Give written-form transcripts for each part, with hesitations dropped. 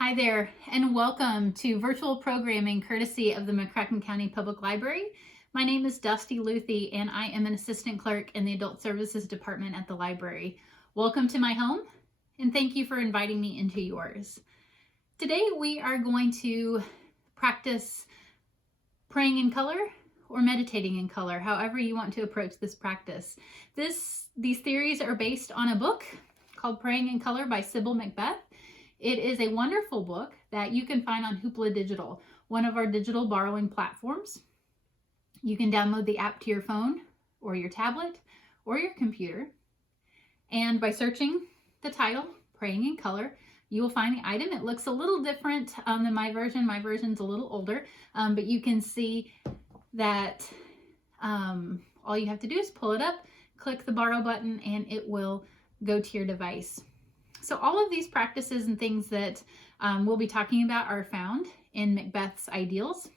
Hi there, and welcome to virtual programming courtesy of the McCracken County Public Library. My name is Dusty Luthy, and I am an assistant clerk in the Adult Services Department at the library. Welcome to my home, and thank you for inviting me into yours. Today we are going to practice praying in color or meditating in color, however you want to approach this practice. These theories are based on a book called Praying in Color by Sybil MacBeth. It is a wonderful book that you can find on Hoopla Digital, one of our digital borrowing platforms. You can download the app to your phone or your tablet or your computer. And by searching the title, Praying in Color, you will find the item. It looks a little different than my version. My version's a little older, but you can see that all you have to do is pull it up, click the borrow button, and it will go to your device. So all of these practices and things that we'll be talking about are found in MacBeth's Ideals.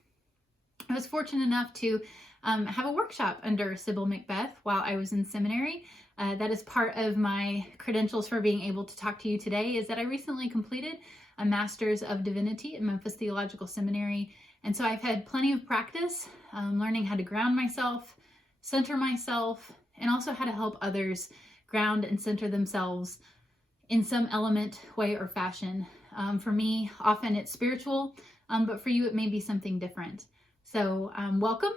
I was fortunate enough to have a workshop under Sybil MacBeth while I was in seminary. That is part of my credentials for being able to talk to you today, is that I recently completed a Master's of Divinity at Memphis Theological Seminary. And so I've had plenty of practice learning how to ground myself, center myself, and also how to help others ground and center themselves in some element, way, or fashion. For me, often it's spiritual, but for you, it may be something different. So welcome,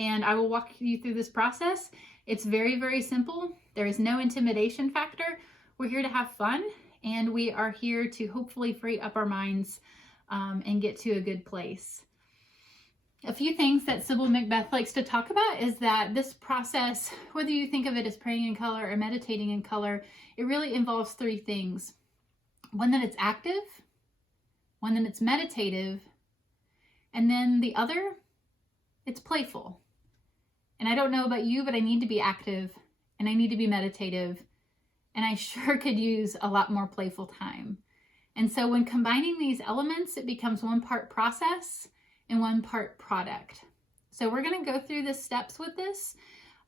and I will walk you through this process. It's very, very simple. There is no intimidation factor. We're here to have fun, and we are here to hopefully free up our minds and get to a good place. A few things that Sybil MacBeth likes to talk about is that this process, whether you think of it as praying in color or meditating in color, it really involves three things. One, that it's active, one, that it's meditative, and then the other, it's playful. And I don't know about you, but I need to be active and I need to be meditative, and I sure could use a lot more playful time. And so when combining these elements, it becomes one part process and one part product. So we're going to go through the steps with this.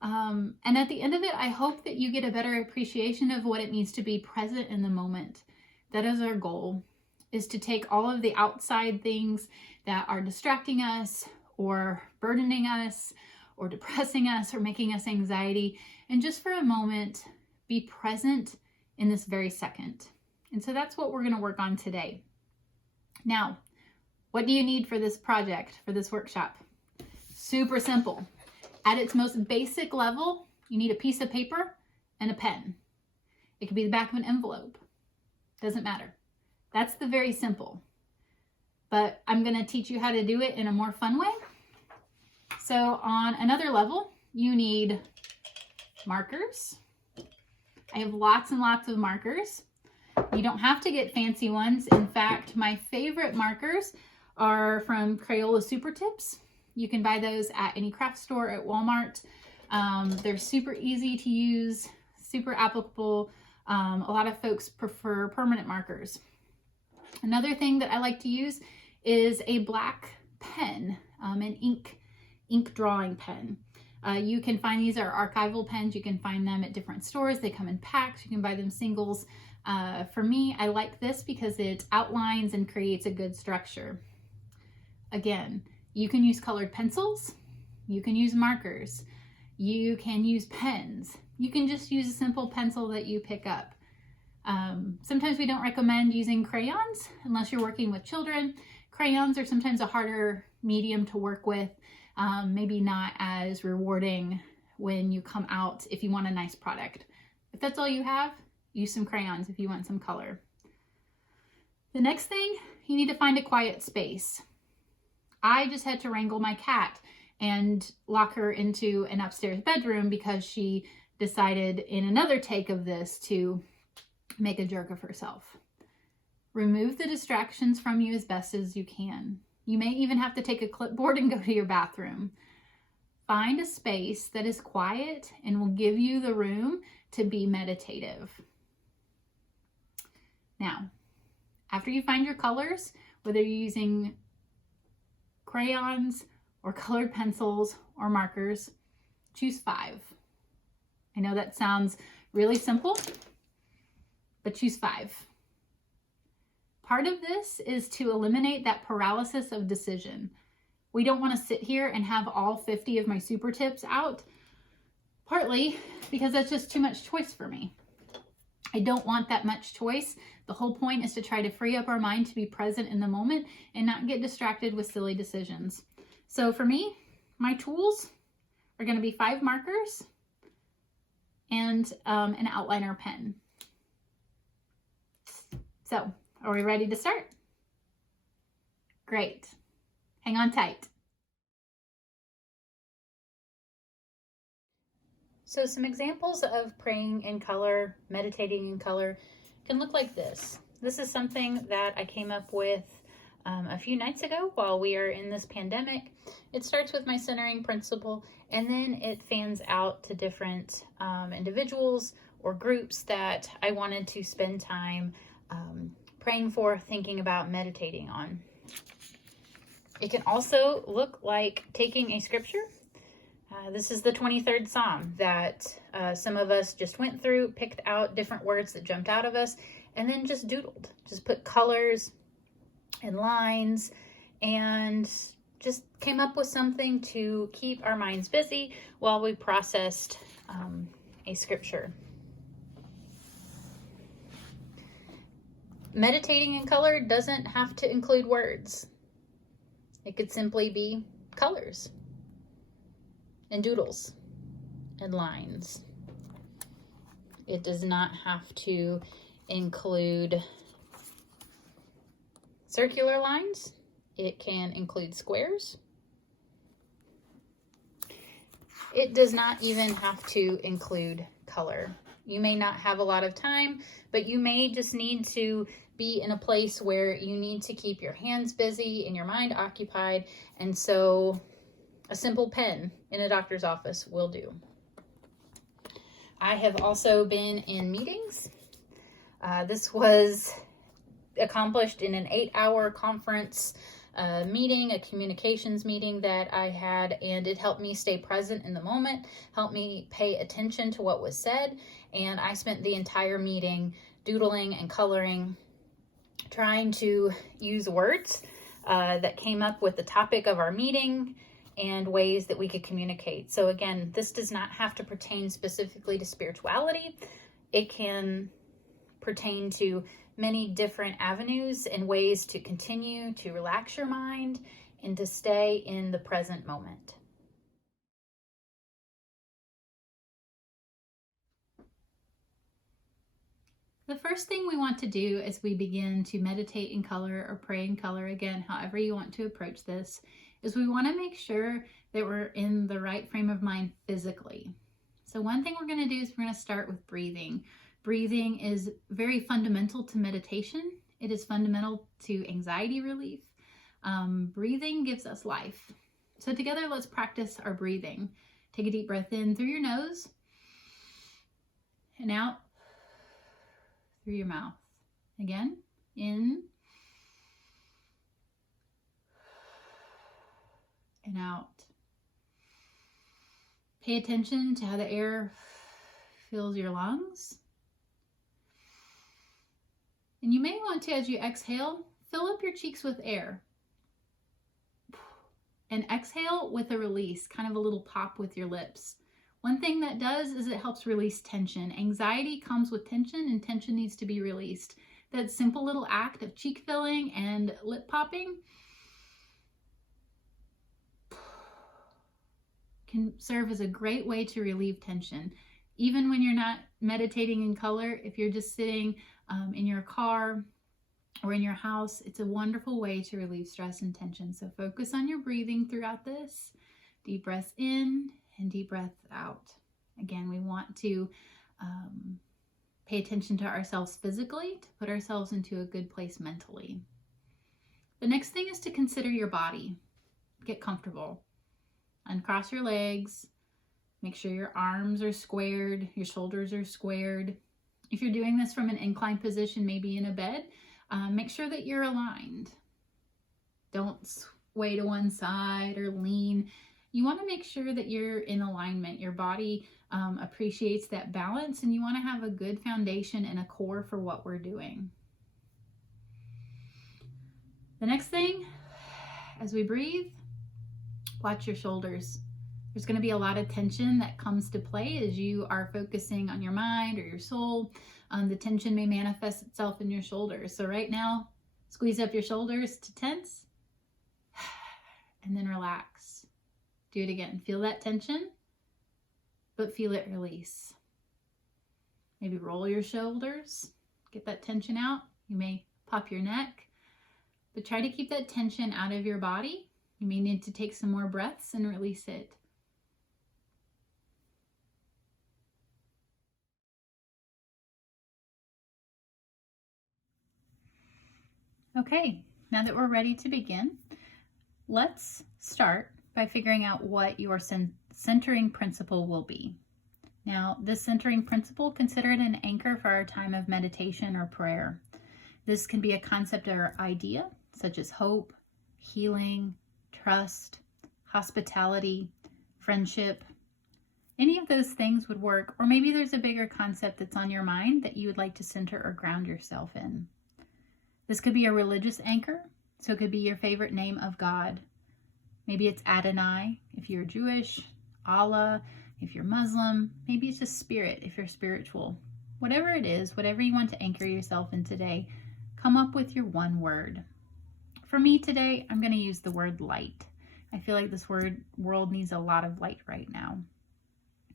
And at the end of it, I hope that you get a better appreciation of what it means to be present in the moment. That is our goal, is to take all of the outside things that are distracting us or burdening us or depressing us or making us anxiety, and just for a moment, be present in this very second. And so that's what we're going to work on today. Now, what do you need for this project, for this workshop? Super simple. At its most basic level, you need a piece of paper and a pen. It could be the back of an envelope. Doesn't matter. That's the very simple. But I'm going to teach you how to do it in a more fun way. So on another level, you need markers. I have lots and lots of markers. You don't have to get fancy ones. In fact, my favorite markers are from Crayola Super Tips. You can buy those at any craft store, at Walmart. They're super easy to use, super applicable. A lot of folks prefer permanent markers. Another thing that I like to use is a black pen, an ink drawing pen. You can find, these are archival pens. You can find them at different stores. They come in packs. You can buy them singles. For me, I like this because it outlines and creates a good structure. Again, you can use colored pencils, you can use markers, you can use pens, you can just use a simple pencil that you pick up. Sometimes we don't recommend using crayons unless you're working with children. Crayons are sometimes a harder medium to work with, maybe not as rewarding when you come out if you want a nice product. If that's all you have, use some crayons if you want some color. The next thing, you need to find a quiet space. I just had to wrangle my cat and lock her into an upstairs bedroom because she decided in another take of this to make a jerk of herself. Remove the distractions from you as best as you can. You may even have to take a clipboard and go to your bathroom. Find a space that is quiet and will give you the room to be meditative. Now, after you find your colors, whether you're using crayons or colored pencils or markers, choose 5. I know that sounds really simple, but choose 5. Part of this is to eliminate that paralysis of decision. We don't want to sit here and have all 50 of my super tips out, partly because that's just too much choice for me. I don't want that much choice. The whole point is to try to free up our mind to be present in the moment and not get distracted with silly decisions. So for me, my tools are going to be 5 markers and an outliner pen. So, are we ready to start? Great. Hang on tight. So some examples of praying in color, meditating in color can look like this. This is something that I came up with a few nights ago while we are in this pandemic. It starts with my centering principle, and then it fans out to different individuals or groups that I wanted to spend time praying for, thinking about, meditating on. It can also look like taking a scripture. This is the 23rd Psalm that some of us just went through, picked out different words that jumped out of us, and then just doodled. Just put colors and lines and just came up with something to keep our minds busy while we processed a scripture. Meditating in color doesn't have to include words. It could simply be colors and doodles and lines. It does not have to include circular lines. It can include squares. It does not even have to include color. You may not have a lot of time, but you may just need to be in a place where you need to keep your hands busy and your mind occupied, and so a simple pen in a doctor's office will do. I have also been in meetings. This was accomplished in an 8-hour conference meeting, a communications meeting that I had, and it helped me stay present in the moment, helped me pay attention to what was said, and I spent the entire meeting doodling and coloring, trying to use words that came up with the topic of our meeting and ways that we could communicate. So again, this does not have to pertain specifically to spirituality. It can pertain to many different avenues and ways to continue to relax your mind and to stay in the present moment. The first thing we want to do as we begin to meditate in color or pray in color, again, however you want to approach this, is we want to make sure that we're in the right frame of mind physically. So one thing we're going to do is we're going to start with breathing. Breathing is very fundamental to meditation. It is fundamental to anxiety relief. Breathing gives us life. So together, let's practice our breathing. Take a deep breath in through your nose and out through your mouth. Again, in and out. Pay attention to how the air fills your lungs. And you may want to, as you exhale, fill up your cheeks with air. And exhale with a release, kind of a little pop with your lips. One thing that does is it helps release tension. Anxiety comes with tension, and tension needs to be released. That simple little act of cheek filling and lip popping can serve as a great way to relieve tension. Even when you're not meditating in color, if you're just sitting in your car or in your house, it's a wonderful way to relieve stress and tension. So focus on your breathing throughout this. Deep breaths in and deep breaths out. Again, we want to pay attention to ourselves physically to put ourselves into a good place mentally. The next thing is to consider your body. Get comfortable. Uncross your legs. Make sure your arms are squared, your shoulders are squared. If you're doing this from an inclined position, maybe in a bed, make sure that you're aligned. Don't sway to one side or lean. You want to make sure that you're in alignment. Your body appreciates that balance, and you want to have a good foundation and a core for what we're doing. The next thing, as we breathe, watch your shoulders. There's going to be a lot of tension that comes to play as you are focusing on your mind or your soul. The tension may manifest itself in your shoulders. So right now, squeeze up your shoulders to tense and then relax. Do it again. Feel that tension, but feel it release. Maybe roll your shoulders, get that tension out. You may pop your neck, but try to keep that tension out of your body. You may need to take some more breaths and release it. Okay, now that we're ready to begin, let's start by figuring out what your centering principle will be. Now, this centering principle, consider it an anchor for our time of meditation or prayer. This can be a concept or idea, such as hope, healing, trust, hospitality, friendship. Any of those things would work, or maybe there's a bigger concept that's on your mind that you would like to center or ground yourself in. This could be a religious anchor, so it could be your favorite name of God. Maybe it's Adonai if you're Jewish, Allah if you're Muslim, maybe it's just spirit if you're spiritual. Whatever it is, whatever you want to anchor yourself in today, come up with your one word. For me today, I'm going to use the word light. I feel like this world needs a lot of light right now.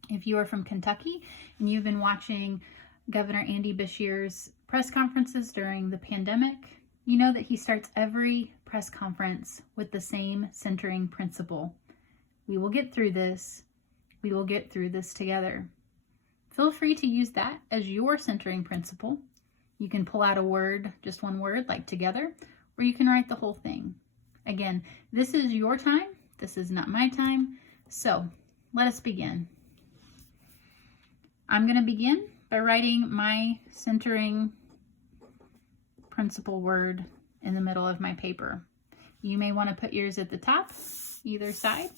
If you are from Kentucky and you've been watching Governor Andy Beshear's press conferences during the pandemic, you know that he starts every press conference with the same centering principle. We will get through this. We will get through this together. Feel free to use that as your centering principle. You can pull out a word, just one word, like together, or you can write the whole thing. Again, this is your time. This is not my time. So let us begin. I'm going to begin by writing my centering principle word in the middle of my paper. You may want to put yours at the top, either side.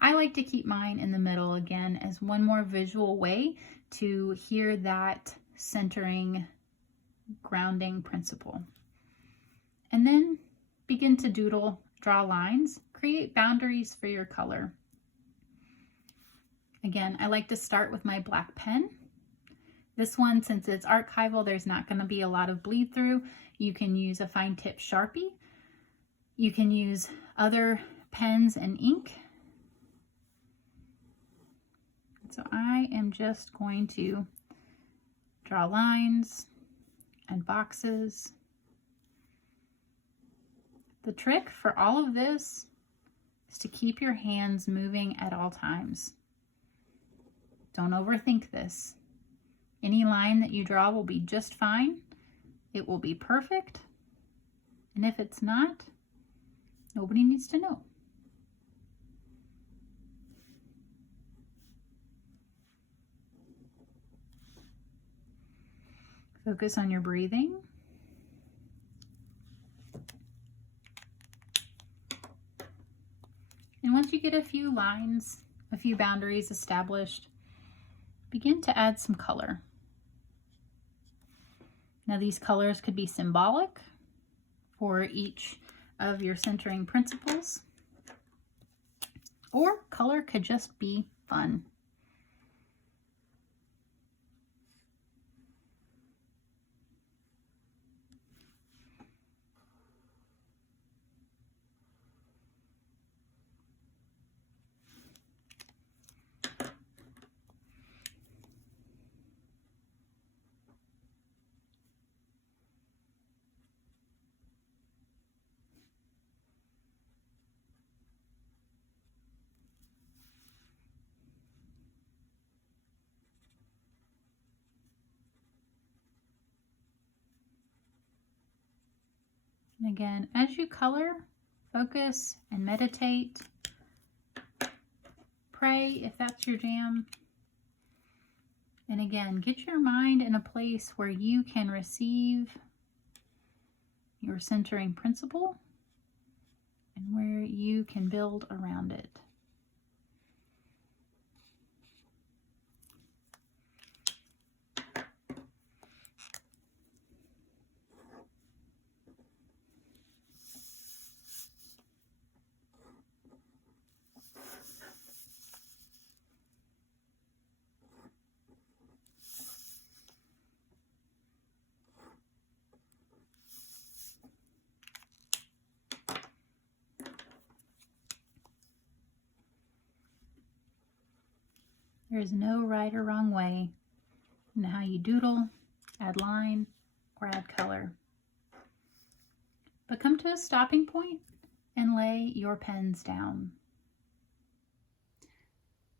I like to keep mine in the middle again as one more visual way to hear that centering, grounding principle. And then begin to doodle, draw lines, create boundaries for your color. Again, I like to start with my black pen. This one, since it's archival, there's not going to be a lot of bleed through. You can use a fine tip Sharpie. You can use other pens and ink. So I am just going to draw lines and boxes. The trick for all of this is to keep your hands moving at all times. Don't overthink this. Any line that you draw will be just fine. It will be perfect. And if it's not, nobody needs to know. Focus on your breathing. And once you get a few lines, a few boundaries established, begin to add some color. Now these colors could be symbolic for each of your centering principles, or color could just be fun. And again, as you color, focus and meditate. Pray if that's your jam. And again, get your mind in a place where you can receive your centering principle and where you can build around it. There is no right or wrong way in how you doodle, add line, or add color. But come to a stopping point and lay your pens down.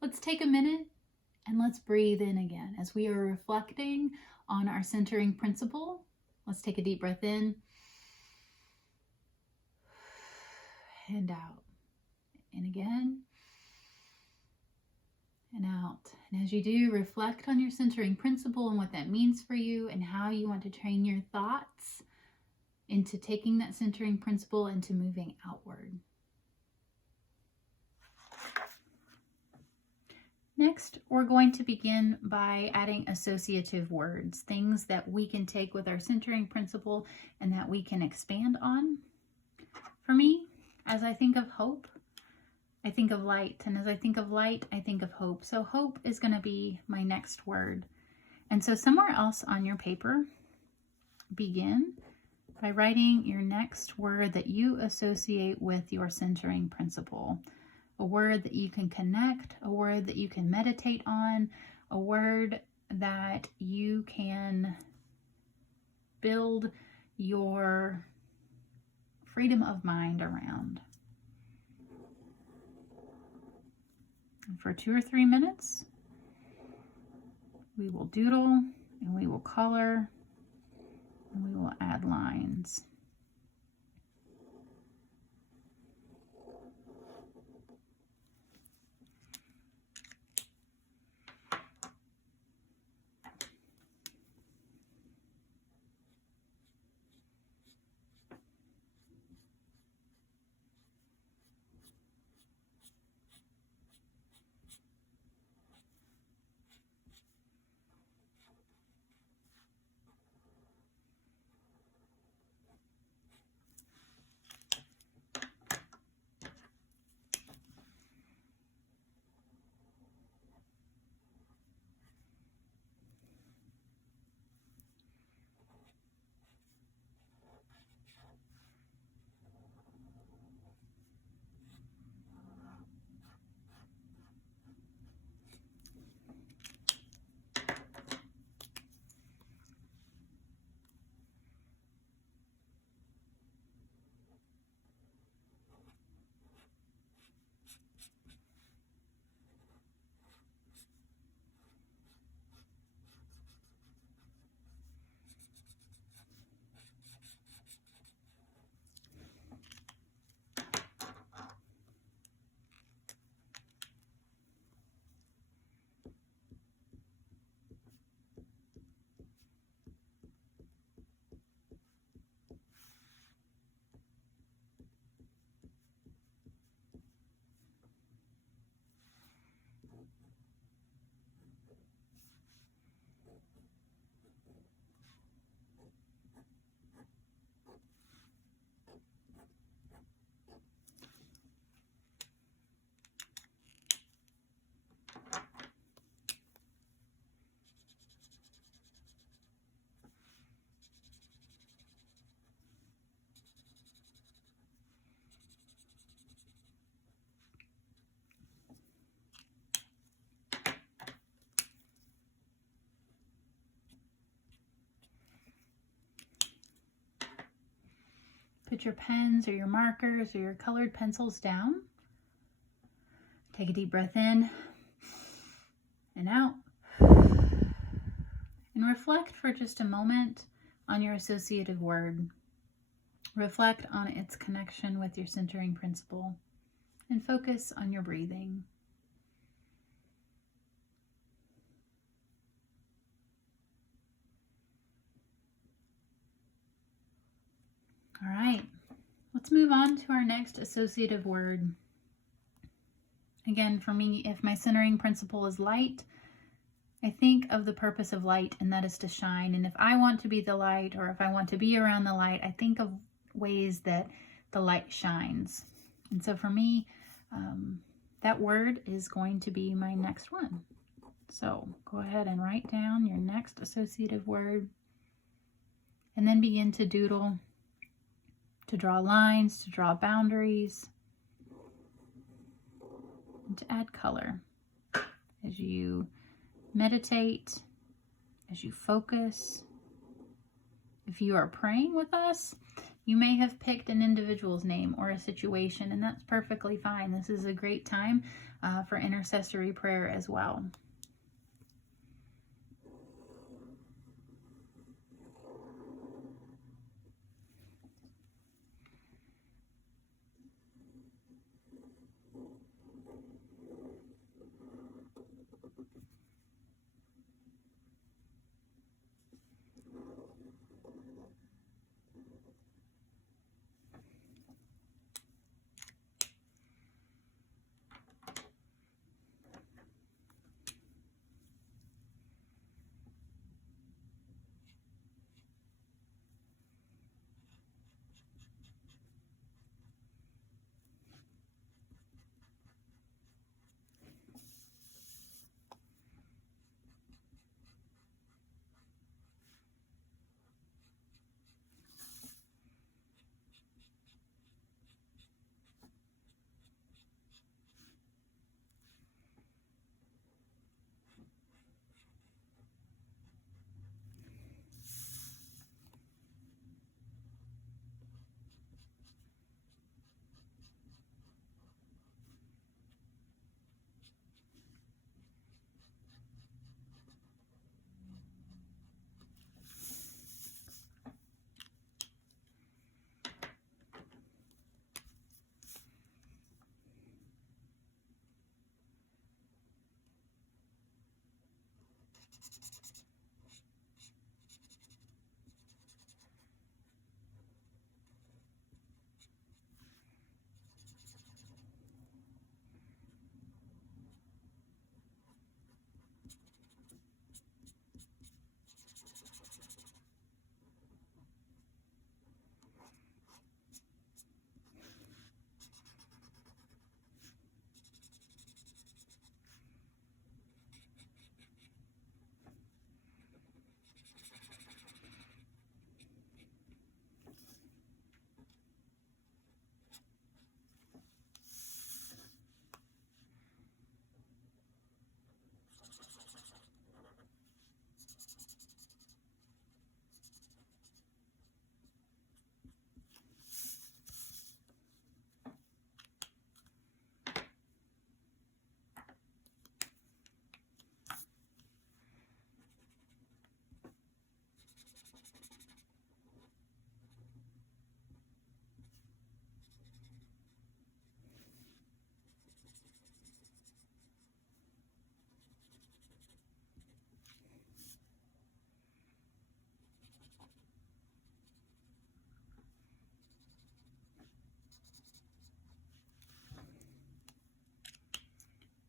Let's take a minute and let's breathe in again as we are reflecting on our centering principle. Let's take a deep breath in and out. And again and out. And as you do, reflect on your centering principle and what that means for you and how you want to train your thoughts into taking that centering principle into moving outward. Next, we're going to begin by adding associative words, things that we can take with our centering principle and that we can expand on. For me, as I think of hope, I think of light, and as I think of light, I think of hope. So hope is going to be my next word. And so somewhere else on your paper, begin by writing your next word that you associate with your centering principle. A word that you can connect, a word that you can meditate on, a word that you can build your freedom of mind around. And for 2 or 3 minutes, we will doodle and we will color and we will add lines. Put your pens or your markers or your colored pencils down. Take a deep breath in and out. And reflect for just a moment on your associative word. Reflect on its connection with your centering principle and focus on your breathing. All right, let's move on to our next associative word. Again, for me, if my centering principle is light, I think of the purpose of light, and that is to shine. And if I want to be the light, or if I want to be around the light, I think of ways that the light shines. And so for me, that word is going to be my next one. So go ahead and write down your next associative word, and then begin to doodle, to draw lines, to draw boundaries, and to add color. as you meditate, as you focus. If you are praying with us, you may have picked an individual's name or a situation, and that's perfectly fine. This is a great time for intercessory prayer as well.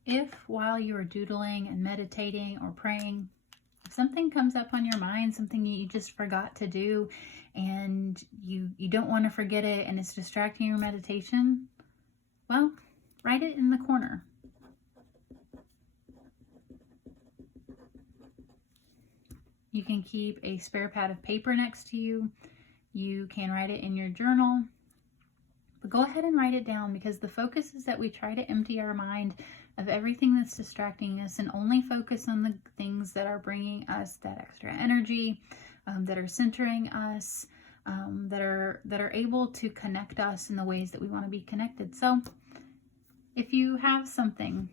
If while you are doodling and meditating or praying, if something comes up on your mind, something you just forgot to do, and you don't want to forget it and it's distracting your meditation, well, write it in the corner. You can keep a spare pad of paper next to you. You can write it in your journal. But go ahead and write it down, because the focus is that we try to empty our mind of everything that's distracting us and only focus on the things that are bringing us that extra energy, that are centering us, that are able to connect us in the ways that we want to be connected. So if you have something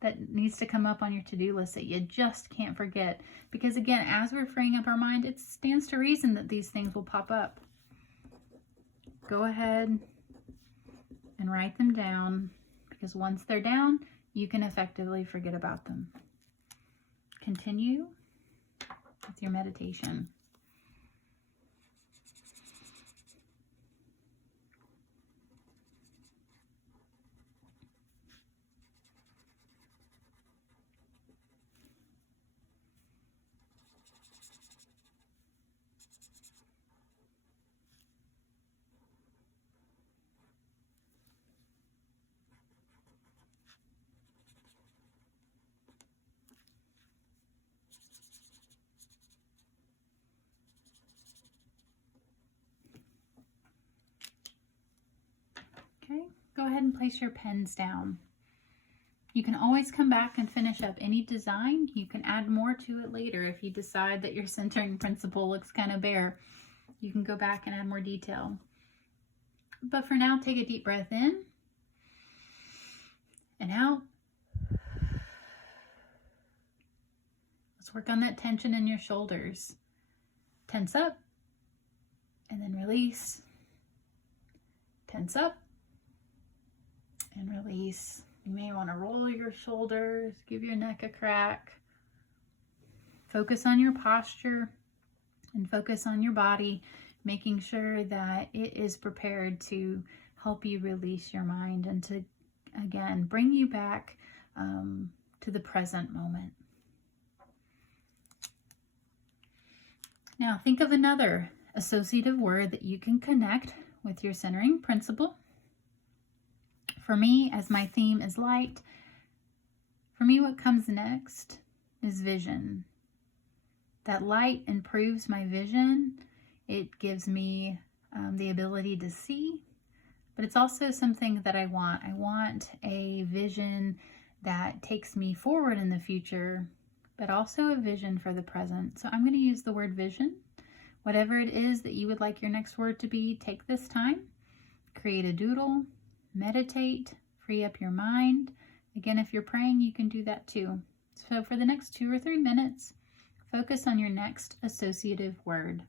that needs to come up on your to-do list that you just can't forget, because again, as we're freeing up our mind, it stands to reason that these things will pop up. Go ahead and write them down, because once they're down, you can effectively forget about them. Continue with your meditation. Okay, go ahead and place your pens down. You You can always come back and finish up any design. You can add more to it later if you decide that your centering principle looks kind of bare. You can go back and add more detail. But for now, take a deep breath in and out. Let's work on that tension in your shoulders. Tense up and then release. Tense up and release. You may want to roll your shoulders, give your neck a crack. Focus on your posture and focus on your body, making sure that it is prepared to help you release your mind and to, again, bring you back to the present moment. Now think of another associative word that you can connect with your centering principle. For me, as my theme is light, for me what comes next is vision. That light improves my vision. It gives me the ability to see, but it's also something that I want. I want a vision that takes me forward in the future, but also a vision for the present. So I'm going to use the word vision. Whatever it is that you would like your next word to be, take this time, create a doodle, meditate, free up your mind. Again, if you're praying, you can do that too. So for the next 2 or 3 minutes, focus on your next associative word.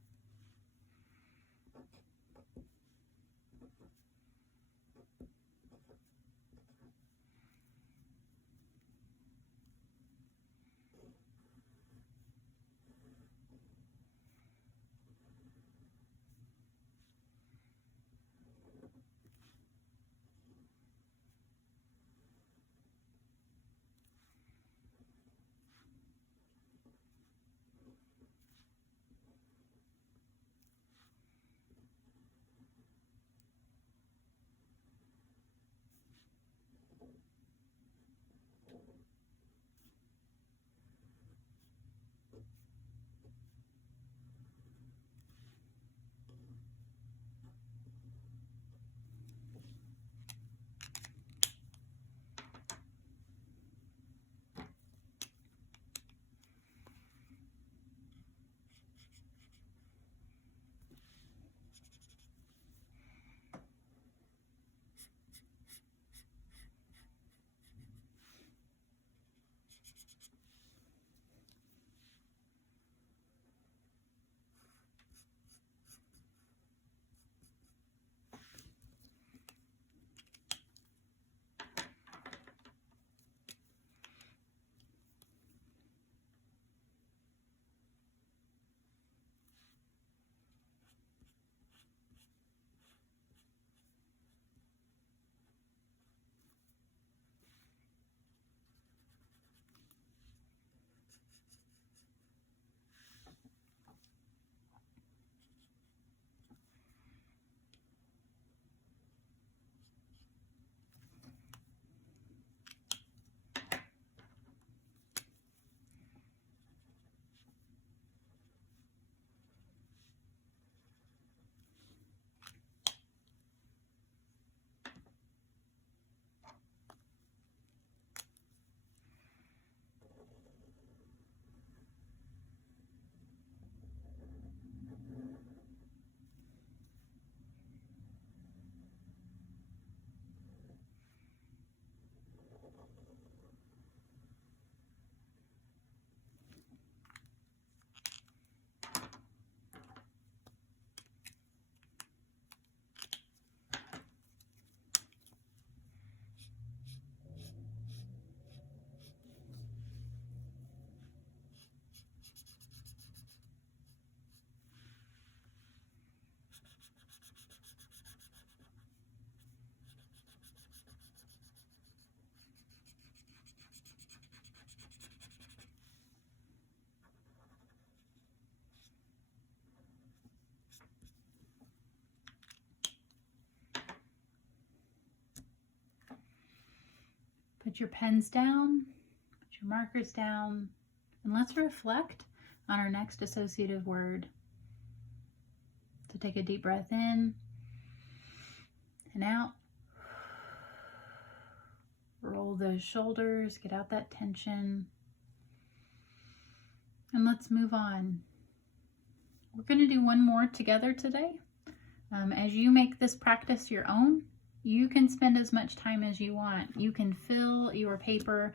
Put your pens down, put your markers down, and let's reflect on our next associative word. So take a deep breath in and out. Roll those shoulders, get out that tension. And let's move on. We're going to do one more together today. As you make this practice your own, you can spend as much time as you want. You can fill your paper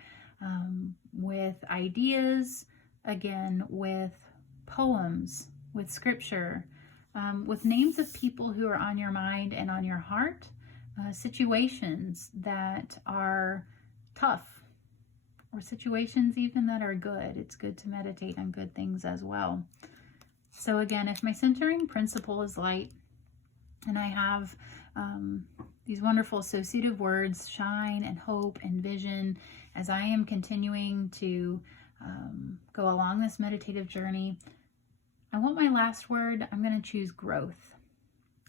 with ideas, again, with poems, with scripture, with names of people who are on your mind and on your heart, situations that are tough, or situations even that are good. It's good to meditate on good things as well. So again, if my centering principle is light, and I have these wonderful associative words, shine and hope and vision, as I am continuing to go along this meditative journey, I want my last word, I'm going to choose growth.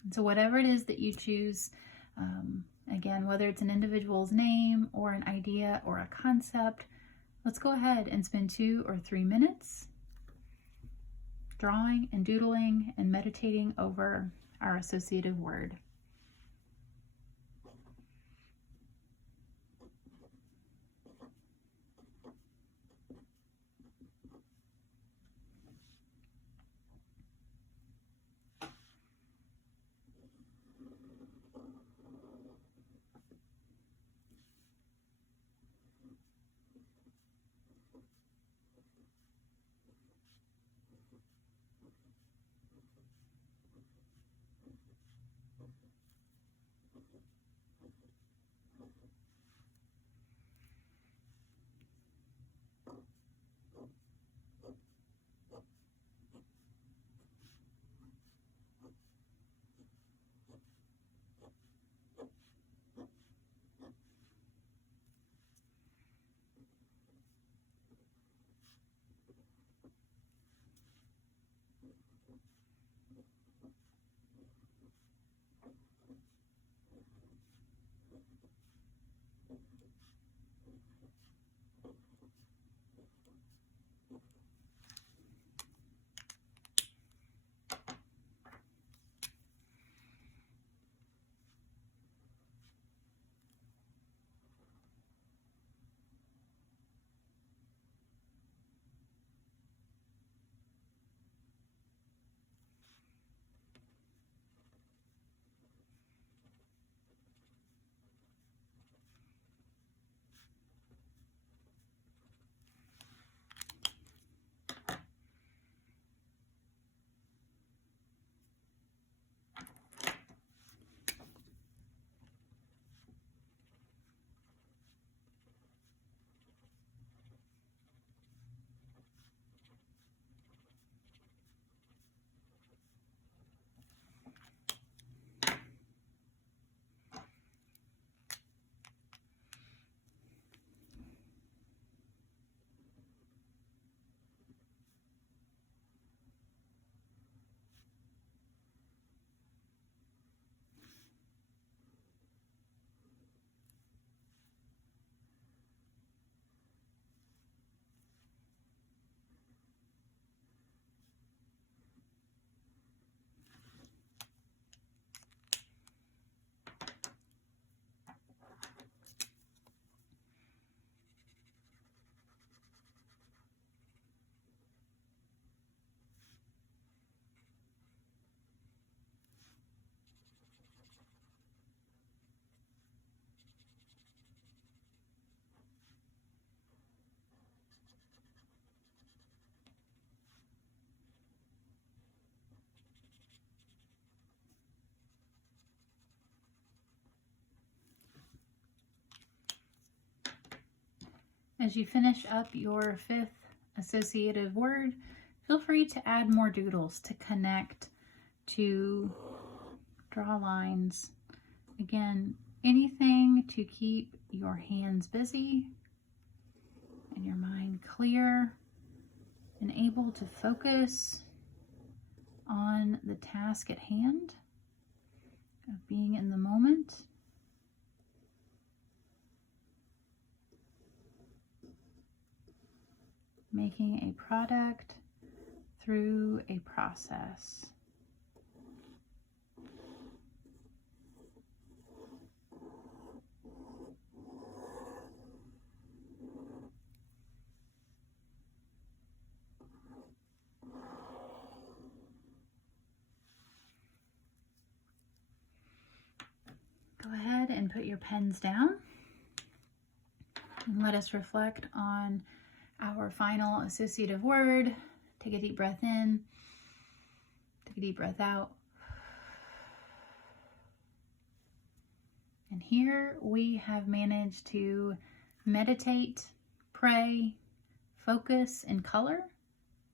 And so whatever it is that you choose, again, whether it's an individual's name or an idea or a concept, let's go ahead and spend 2 or 3 minutes drawing and doodling and meditating over our associative word. As you finish up your 5th associative word, feel free to add more doodles to connect, to draw lines. Again, anything to keep your hands busy and your mind clear and able to focus on the task at hand of being in the moment. Making a product through a process. and put your pens down. And let us reflect on our final associative word. Take a deep breath in, take a deep breath out. And here we have managed to meditate, pray, focus, and color.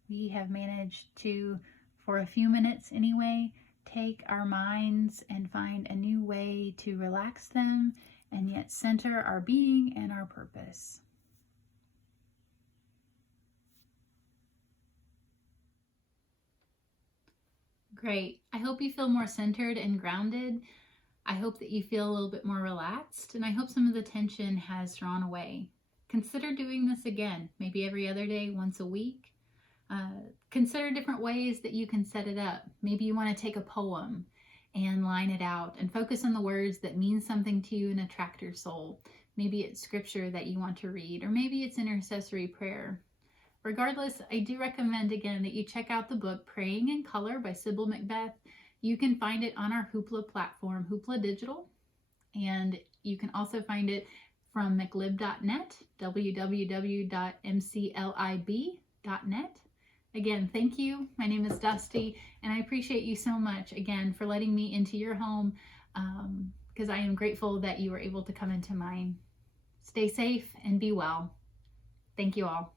We have managed to, for a few minutes anyway, take our minds and find a new way to relax them and yet center our being and our purpose. Great. I hope you feel more centered and grounded. I hope that you feel a little bit more relaxed, and I hope some of the tension has drawn away. Consider doing this again, maybe every other day, once a week. Consider different ways that you can set it up. Maybe you want to take a poem and line it out and focus on the words that mean something to you and attract your soul. Maybe it's scripture that you want to read, or maybe it's intercessory prayer. Regardless, I do recommend again that you check out the book Praying in Color by Sybil MacBeth. You can find it on our Hoopla platform, Hoopla Digital, and you can also find it from mclib.net, www.mclib.net. Again, thank you. My name is Dusty, and I appreciate you so much, again, for letting me into your home, because I am grateful that you were able to come into mine. Stay safe and be well. Thank you all.